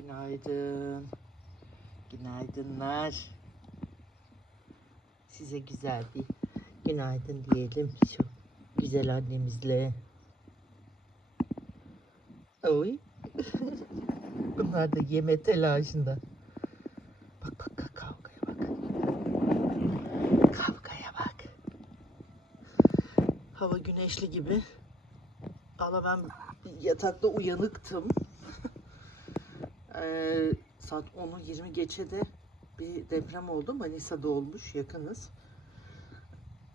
Günaydın. Günaydınlar. Size güzel bir günaydın diyelim şu güzel annemizle. Oy. Bunlar da yeme telaşında. Bak bak kavgaya bak. Kavgaya bak. Hava güneşli gibi. Valla ben yatakta uyanıktım. Ee, saat 10'u 20 geçe de bir deprem oldu. Manisa'da olmuş yakınız.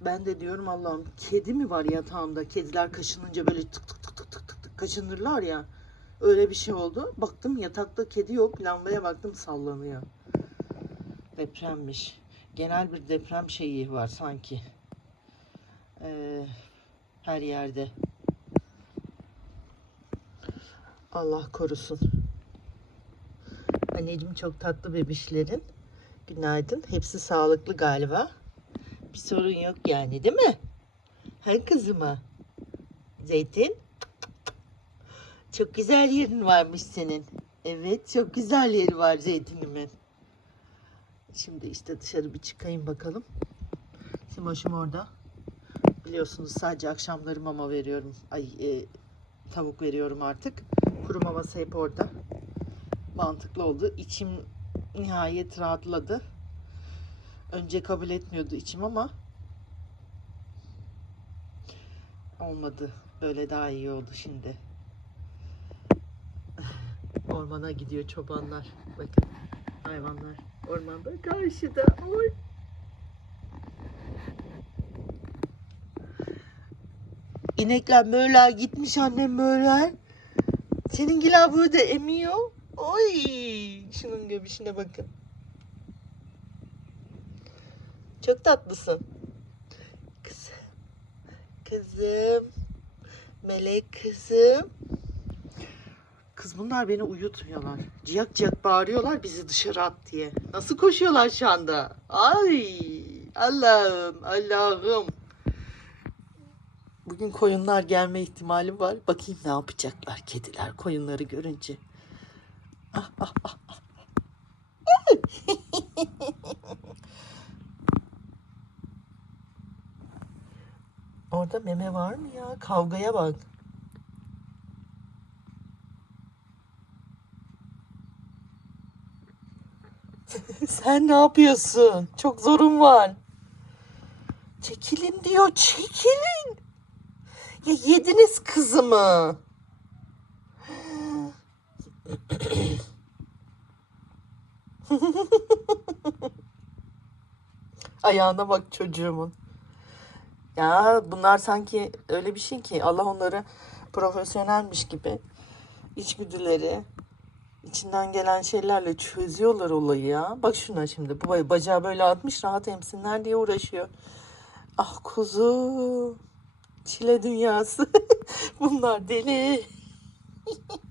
Ben de diyorum Allah'ım kedi mi var yatağımda? Kediler kaşınınca böyle tık tık tık tık tık tık tık kaşınırlar ya. Öyle bir şey oldu. Baktım yatakta kedi yok. Lambaya baktım sallanıyor. Depremmiş. Genel bir deprem şeyi var sanki. Ee, her yerde. Allah korusun. Anneciğim çok tatlı bebişlerin. Günaydın. Hepsi sağlıklı galiba. Bir sorun yok yani değil mi? Ha kızıma? Zeytin? Çok güzel yerin varmış senin. Evet çok güzel yeri var zeytinimin. Şimdi işte dışarı bir çıkayım bakalım. Simoş'um orada. Biliyorsunuz sadece akşamları mama veriyorum. Ay e, tavuk veriyorum artık. Kuru maması hep orada. Mantıklı oldu. İçim nihayet rahatladı. Önce kabul etmiyordu içim ama olmadı. Böyle daha iyi oldu şimdi. Ormana gidiyor çobanlar. Bakın hayvanlar ormanda karşıda. Oy. İnekler möğler gitmiş annem möğler. Seninkiler burada emiyor. Oy, şunun göbüşüne bakın. Çok tatlısın. Kızım. Kızım. Melek kızım. Kız bunlar beni uyutmuyorlar. Ciyak ciyak bağırıyorlar bizi dışarı at diye. Nasıl koşuyorlar şu anda? Ay Allah'ım Allah'ım. Bugün koyunlar gelme ihtimali var. Bakayım ne yapacaklar kediler koyunları görünce. Orada meme var mı ya? Kavgaya bak. Sen ne yapıyorsun? Çok zorun var. Çekilin diyor. Çekilin. Ya yediniz kızımı. Ayağına bak çocuğumun. Ya bunlar sanki öyle bir şey ki Allah onları profesyonelmiş gibi içgüdüleri içinden gelen şeylerle çözüyorlar olayı ya. Bak şuna şimdi bu bacağı böyle atmış rahat emsinler diye uğraşıyor. Ah kuzu. Çile dünyası. Bunlar deli.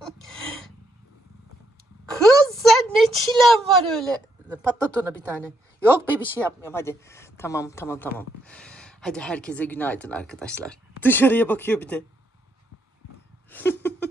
Kız ne çilen var öyle. Patlat ona bir tane. Yok be bir şey yapmıyorum hadi. Tamam tamam tamam. Hadi herkese günaydın arkadaşlar. Dışarıya bakıyor bir de.